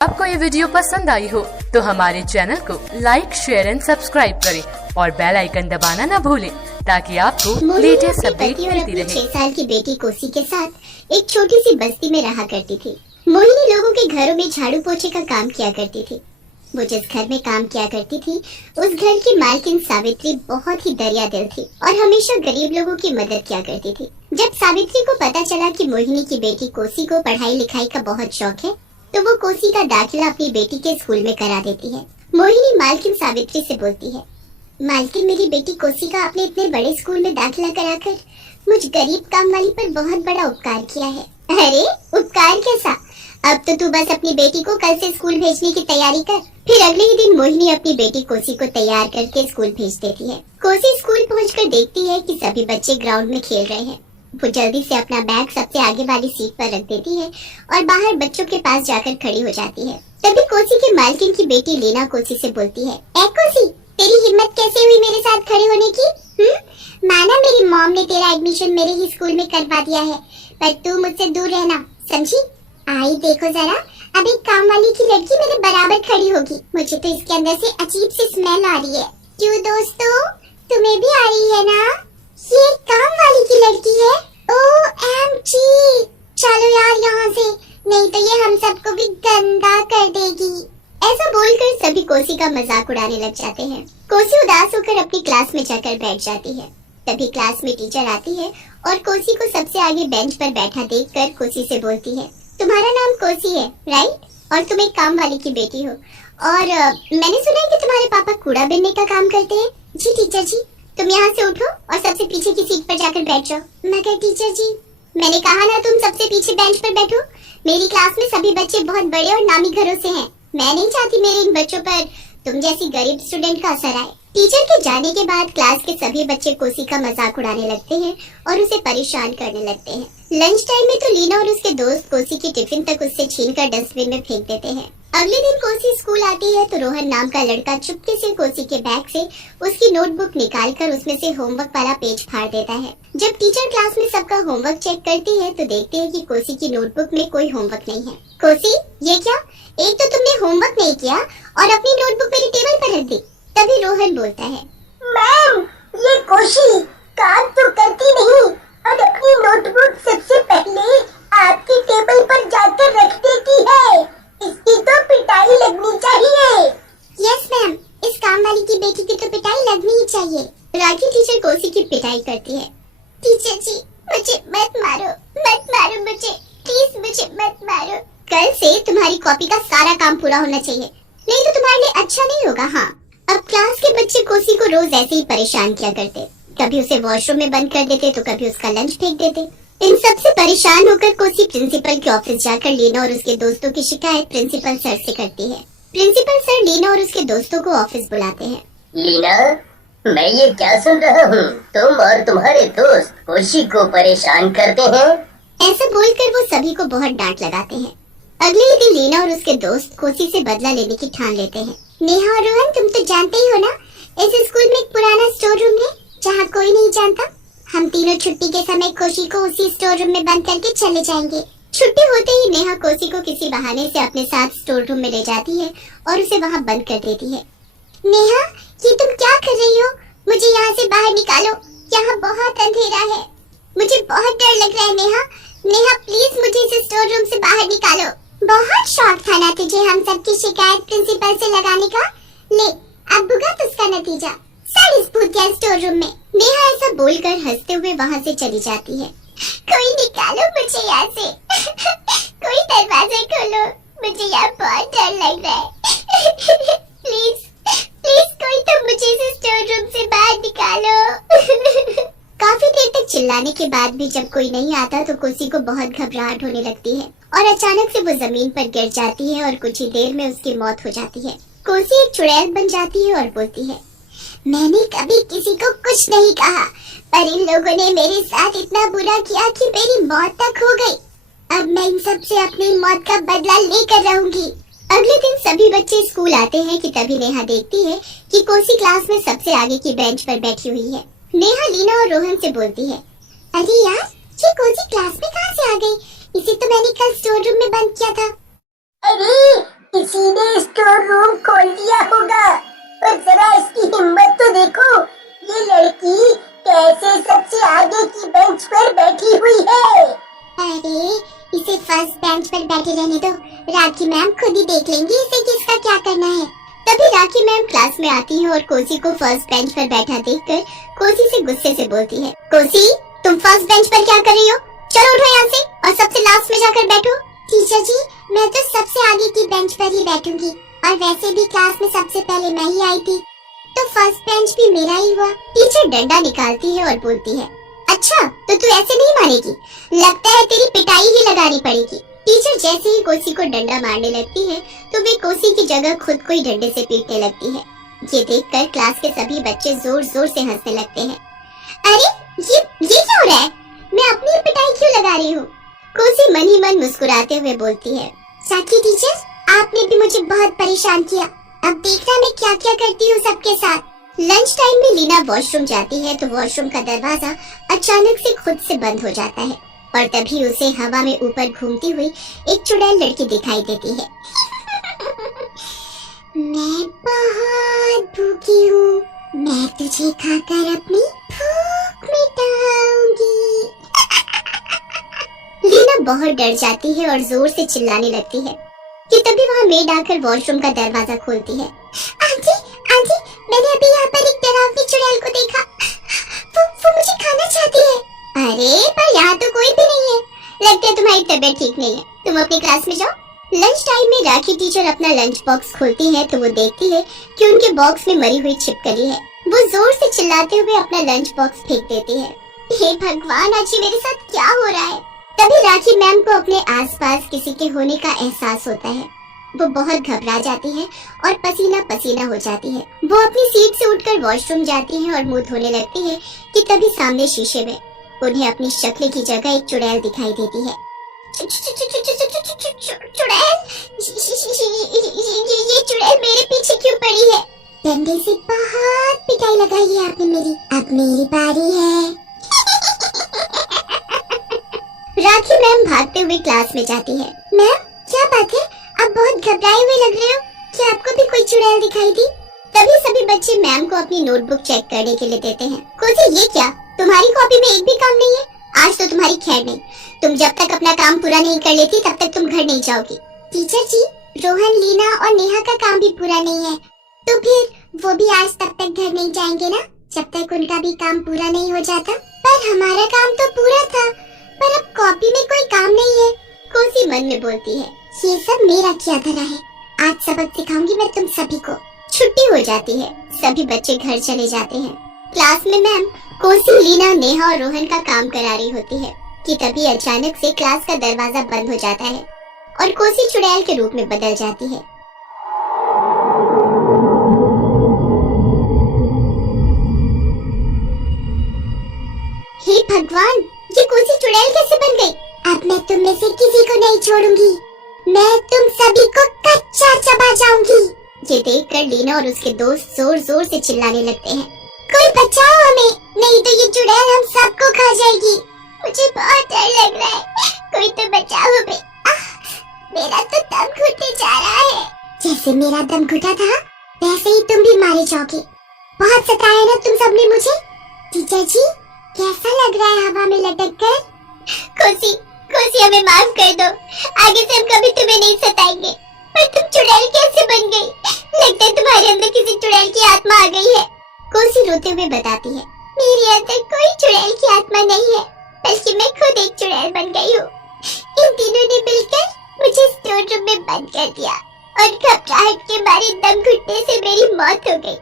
आपको ये वीडियो पसंद आई हो तो हमारे चैनल को लाइक, शेयर एंड सब्सक्राइब करें और बेल आइकन दबाना न भूलें ताकि आपको लेटेस्ट अपडेट मिलती रहे। 6 साल की बेटी कोसी के साथ एक छोटी सी बस्ती में रहा करती थी। मोहिनी लोगों के घरों में झाड़ू पोछे का काम किया करती थी। वो जिस घर में काम किया करती थी उस घर की मालकिन सावित्री बहुत ही दरिया दिल थी और हमेशा गरीब लोगों की मदद किया करती थी। जब सावित्री को पता चला कि मोहिनी की बेटी कोसी को पढ़ाई लिखाई का बहुत शौक है तो वो कोसी का दाखिला अपनी बेटी के स्कूल में करा देती है। मोहिनी मालकिन सावित्री से बोलती है, मालकिन मेरी बेटी कोसी का आपने इतने बड़े स्कूल में दाखिला कराकर मुझ गरीब काम वाली पर बहुत बड़ा उपकार किया है। अरे उपकार कैसा, अब तो तू बस अपनी बेटी को कल से स्कूल भेजने की तैयारी कर। फिर अगले ही दिन मोहिनी अपनी बेटी कोसी को तैयार करके स्कूल भेज देती है। कोसी स्कूल पहुंचकर देखती है कि सभी बच्चे ग्राउंड में खेल रहे हैं। वो जल्दी से अपना बैग सबसे आगे वाली सीट पर रख देती है और बाहर बच्चों के पास जाकर खड़ी हो जाती है। तभी कोसी की मालकिन की बेटी लीना कोसी से बोलती है, ए कोसी, तेरी हिम्मत कैसे हुई मेरे साथ खड़े होने की? माना मेरी मॉम ने तेरा एडमिशन मेरे ही स्कूल में करवा दिया है, पर तू मुझसे दूर रहना, समझी? आई देखो जरा, अब एक काम वाली की लड़की मेरे बराबर खड़ी होगी। मुझे तो इसके अंदर से अजीब सी स्मेल आ रही है। क्यों दोस्तों, तुम्हें भी आ रही है ना? ये काम वाली की लड़की है। OMG, चलो यार यहाँ से, नहीं तो ये हम सबको भी गंदा कर देगी। ऐसा बोलकर सभी कोसी का मजाक उड़ाने लग जाते हैं। कोसी उदास होकर अपनी क्लास में जाकर बैठ जाती है। तभी क्लास में टीचर आती है और कोसी को सबसे आगे बेंच पर बैठा देखकर कोसी से बोलती है, तुम्हारा नाम कोसी है, राइट? और तुम एक काम वाली की बेटी हो और मैंने सुना है कि तुम्हारे पापा कूड़ा बीनने का काम करते हैं। जी टीचर जी, तुम यहाँ से उठो और सबसे पीछे की सीट पर जाकर बैठ जाओ। मगर टीचर जी, मैंने कहा ना तुम सबसे पीछे बेंच पर बैठो। मेरी क्लास में सभी बच्चे बहुत बड़े और नामी घरों से हैं। मैं नहीं चाहती मेरे इन बच्चों पर तुम जैसी गरीब स्टूडेंट का असर आए। टीचर के जाने के बाद क्लास के सभी बच्चे कोसी का मजाक उड़ाने लगते हैं और उसे परेशान करने लगते हैं। लंच टाइम में तो लीना और उसके दोस्त कोसी की टिफिन तक उससे छीनकर डस्टबिन में फेंक देते हैं। अगले दिन कोसी स्कूल आती है तो रोहन नाम का लड़का चुपके से कोसी के बैग से उसकी नोटबुक निकालकर उसमें से होमवर्क वाला पेज फाड़ देता है। जब टीचर क्लास में सबका होमवर्क चेक करती है तो देखते हैं कि कोसी की नोटबुक में कोई होमवर्क नहीं है। कोसी, ये क्या? एक तो तुमने होमवर्क नहीं किया और अपनी नोटबुक मेरी टेबल पर रख दी। तभी रोहन बोलता है, मैम, ये कोशी काम तो करती नहीं और अपनी नोटबुक सबसे पहले आपकी टेबल पर जाकर रख देती है। इसकी तो पिटाई लगनी चाहिए। यस मैम, इस काम वाली की बेटी की तो पिटाई लगनी ही चाहिए। राखी टीचर कोसी की पिटाई करती है। टीचर जी, मुझे मत मारो मुझे, प्लीज मुझे मत मारो। कल से तुम्हारी कॉपी का सारा काम पूरा होना चाहिए, नहीं तो तुम्हारे लिए अच्छा नहीं होगा। हाँ, अब क्लास के बच्चे कोसी को रोज ऐसे ही परेशान किया करते। कभी उसे वॉशरूम में बंद कर देते तो कभी उसका लंच फेंक देते। इन सब से परेशान होकर कोसी प्रिंसिपल के ऑफिस जाकर लीना और उसके दोस्तों की शिकायत प्रिंसिपल सर से करती है। प्रिंसिपल सर लीना और उसके दोस्तों को ऑफिस बुलाते हैं। लीना, मैं ये क्या सुन रहा हूँ, तुम और तुम्हारे दोस्त कोशी को परेशान करते हैं? ऐसा बोलकर वो सभी को बहुत डांट लगाते हैं। अगले ही दिन लीना और उसके दोस्त कोसी से बदला लेने की ठान लेते हैं। नेहा और रोहन, तुम तो जानते ही हो ना, इस स्कूल में एक पुराना स्टोर रूम है जहाँ कोई नहीं जानता। हम तीनों छुट्टी के समय कोसी को उसी स्टोर रूम में बंद करके चले जाएंगे। छुट्टी होते ही नेहा कोसी को किसी बहाने से अपने साथ स्टोर रूम में ले जाती है और उसे वहाँ बंद कर देती है। नेहा, ये तुम क्या कर रही हो? मुझे यहाँ से बाहर निकालो, यहाँ बहुत अंधेरा है। मुझे बहुत डर लग रहा है नेहा। नेहा प्लीज मुझे इस स्टोर रूम से बाहर निकालो। बहुत शौक था ना तुझे हम सबकी शिकायत प्रिंसिपल से लगाने का? ले, अब भुगत उसका नतीजा। सारी भूतिया स्टोर रूम में। नेहा ऐसा बोलकर हंसते हुए वहाँ से चली जाती है। कोई निकालो मुझे यहाँ से। कोई दरवाजा खोलो, मुझे यहाँ बहुत डर लग रहा है। प्लीज प्लीज कोई तो मुझे इस स्टोर रूम से बाहर निकालो। काफी देर तक चिल्लाने के बाद भी जब कोई नहीं आता तो कोसी को बहुत घबराहट होने लगती है और अचानक से वो जमीन पर गिर जाती है और कुछ ही देर में उसकी मौत हो जाती है। कोसी एक चुड़ैल बन जाती है और बोलती है, मैंने कभी किसी को कुछ नहीं कहा, पर इन लोगों ने मेरे साथ इतना बुरा किया कि मेरी मौत तक हो गई। अब मैं इन सब से अपनी मौत का बदला लेकर रहूंगी। अगले दिन सभी बच्चे स्कूल आते हैं कि तभी नेहा देखती है कि कोसी क्लास में सबसे आगे की बेंच पर बैठी हुई है। नेहा लीना और रोहन से बोलती है, अरे यार, ये कोसी क्लास में कहाँ से आ गई? इसे तो मैंने कल स्टोर रूम में बंद किया था। अरे स्टोर रूम खोल दिया होगा। और जरा इसकी हिम्मत तो देखो, ये लड़की कैसे सबसे आगे की बेंच पर बैठी हुई है। अरे इसे फर्स्ट बेंच पर बैठे रहने दो, राखी मैम खुद ही देख लेंगी इसे किसका क्या करना है। तभी राखी मैम क्लास में आती है और कोसी को फर्स्ट बेंच पर बैठा देखकर कोसी से गुस्से से बोलती है, कोसी तुम फर्स्ट बेंच पर क्या कर रही हो? चलो उठो यहाँ से और सबसे लास्ट में जाकर बैठो। टीचर जी मैं तो सबसे आगे की बेंच पर ही बैठूंगी, और वैसे भी क्लास में सबसे पहले मैं ही आई थी, तो फर्स्ट बेंच भी मेरा ही हुआ। टीचर डंडा निकालती है और बोलती है, अच्छा तो तू ऐसे नहीं मानेगी, लगता है तेरी पिटाई ही लगानी पड़ेगी। टीचर जैसे ही कोसी को डंडा मारने लगती है तो वे कोसी की जगह खुद को ही डंडे से पीटने लगती है। ये देखकर क्लास के सभी बच्चे जोर जोर से हंसने लगते हैं। अरे ये क्या हो रहा है? मैं अपनी पिटाई क्यों लगा रही हूँ? कोसी मन ही मन मुस्कुराते हुए बोलती है, साथी टीचर आपने भी मुझे बहुत परेशान किया, अब देखना मैं क्या क्या करती हूँ सबके साथ। लंच टाइम में लीना वॉशरूम जाती है तो वॉशरूम का दरवाजा अचानक से खुद से बंद हो जाता है और तभी उसे हवा में ऊपर घूमती हुई एक चुड़ैल लड़की दिखाई देती है। मैं बहुत भूखी हूँ, मैं तुझे खाकर अपनी भूख मिटाऊंगी। लीना बहुत डर जाती है और जोर से चिल्लाने लगती है कि तभी वहाँ मेड आकर वॉशरूम का दरवाजा खोलती है। आंटी आंटी मैंने अभी यहाँ पर एक डरावनी चुड़ैल को देखा, वो मुझे खाना चाहती है। अरे पर यहाँ तो कोई भी नहीं है, लगता है तुम्हारी तबीयत ठीक नहीं है, तुम अपनी क्लास में जाओ। लंच टाइम में राखी टीचर अपना लंच बॉक्स खोलती है तो वो देखती है कि उनके बॉक्स में मरी हुई छिपकली है। वो जोर से चिल्लाते हुए अपना लंच बॉक्स फेंक देती है। हे भगवान आज ये मेरे साथ क्या हो रहा है? तभी राखी मैम को अपने आसपास किसी के होने का एहसास होता है। वो बहुत घबरा जाती है और पसीना पसीना हो जाती है। वो अपनी सीट से उठकर वॉशरूम जाती है और मुंह धोने लगती है कि तभी सामने शीशे में उन्हें अपनी शक्ल की जगह एक चुड़ैल दिखाई देती है। चुड़ैल? ये चुड़ैल मेरे पीछे क्यों पड़ी है? डंडे से बहुत पिटाई लगाई है आपने मेरी, अब मेरी बारी है। राखी मैम भागते हुए क्लास में जाती है। मैम क्या बात है, आप बहुत घबराए हुए लग रहे हो, क्या आपको भी कोई चुड़ैल दिखाई दी? तभी सभी बच्चे मैम को अपनी नोटबुक चेक करने के लिए देते हैं। कोसी ये क्या, तुम्हारी कॉपी में एक भी काम नहीं है? आज तो तुम्हारी खैर नहीं, तुम जब तक अपना काम पूरा नहीं कर लेती तब तक तुम घर नहीं जाओगी। टीचर जी रोहन, लीना और नेहा का काम भी पूरा नहीं है, तो फिर वो भी आज तब तक घर नहीं जाएंगे ना, जब तक उनका भी काम पूरा नहीं हो जाता। पर हमारा काम तो पूरा था, पर अब कॉपी में कोई काम नहीं है। कोसी मन में बोलती है, ये सब मेरा किया धरा है, आज सबक सिखाऊंगी मैं तुम सभी को। छुट्टी हो जाती है, सभी बच्चे घर चले जाते हैं। क्लास में मैम कोसी, लीना, नेहा और रोहन का काम करा रही होती है कि तभी अचानक से क्लास का दरवाजा बंद हो जाता है और कोसी चुड़ैल के रूप में बदल जाती है। हे भगवान, ये कोसी चुड़ैल कैसे बन गई? अब मैं तुम में से किसी को नहीं छोड़ूंगी, मैं तुम सभी को कच्चा चबा जाऊंगी। ये देखकर लीना और उसके दोस्त जोर जोर से चिल्लाने लगते हैं, कोई बचाओ हमें, नहीं तो ये चुड़ैल हम सबको खा जाएगी। मुझे बहुत डर लग रहा है, कोई तो बचाओ हमें। मेरा तो दम घुटने जा रहा है। जैसे मेरा दम घुटा था वैसे ही तुम भी मारे जाओगे। बहुत सताया ना तुम सबने मुझे। टीचर जी कैसा लग रहा है हवा में लटक कर? कोसी कोसी हमें माफ कर दो, आगे से हम कभी तुम्हें नहीं सताएंगे। पर तुम चुड़ैल कैसे बन गई? लगता है तुम्हारे अंदर किसी चुड़ैल की आत्मा आ गई है। कोसी रोते हुए बताती है, मेरे अंदर कोई चुड़ैल की आत्मा नहीं है, बल्कि मैं खुद एक चुड़ैल बन गई हूँ। इन तीनों ने मिलकर मुझे स्टोर रूम में बंद कर दिया और घबराहट के मारे दम घुटने से मेरी मौत हो गई।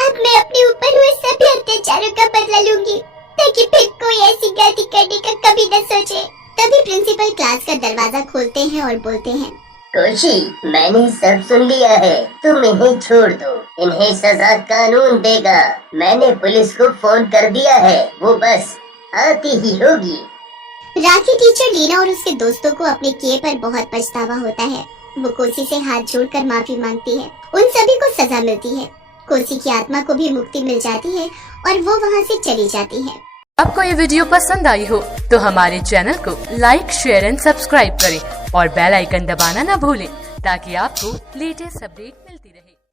अब मैं अपने ऊपर हुए सभी अत्याचारों का बदला लूंगी, ताकि फिर कोई ऐसी गलती करने का कभी न सोचे। तभी प्रिंसिपल क्लास का दरवाजा खोलते हैं और बोलते हैं, कोशी मैंने सब सुन लिया है, तुम इन्हें छोड़ दो, इन्हें सजा कानून देगा। मैंने पुलिस को फोन कर दिया है, वो बस आती ही होगी। राखी टीचर लीना और उसके दोस्तों को अपने किए पर बहुत पछतावा होता है। वो कोसी से हाथ जोड़कर माफी मांगती है। उन सभी को सजा मिलती है, कोसी की आत्मा को भी मुक्ति मिल जाती है और वो वहाँ से चली जाती है। आपको ये वीडियो पसंद आई हो तो हमारे चैनल को लाइक, शेयर एंड सब्सक्राइब करें और बेल आइकन दबाना ना भूलें ताकि आपको लेटेस्ट अपडेट मिलती रहे।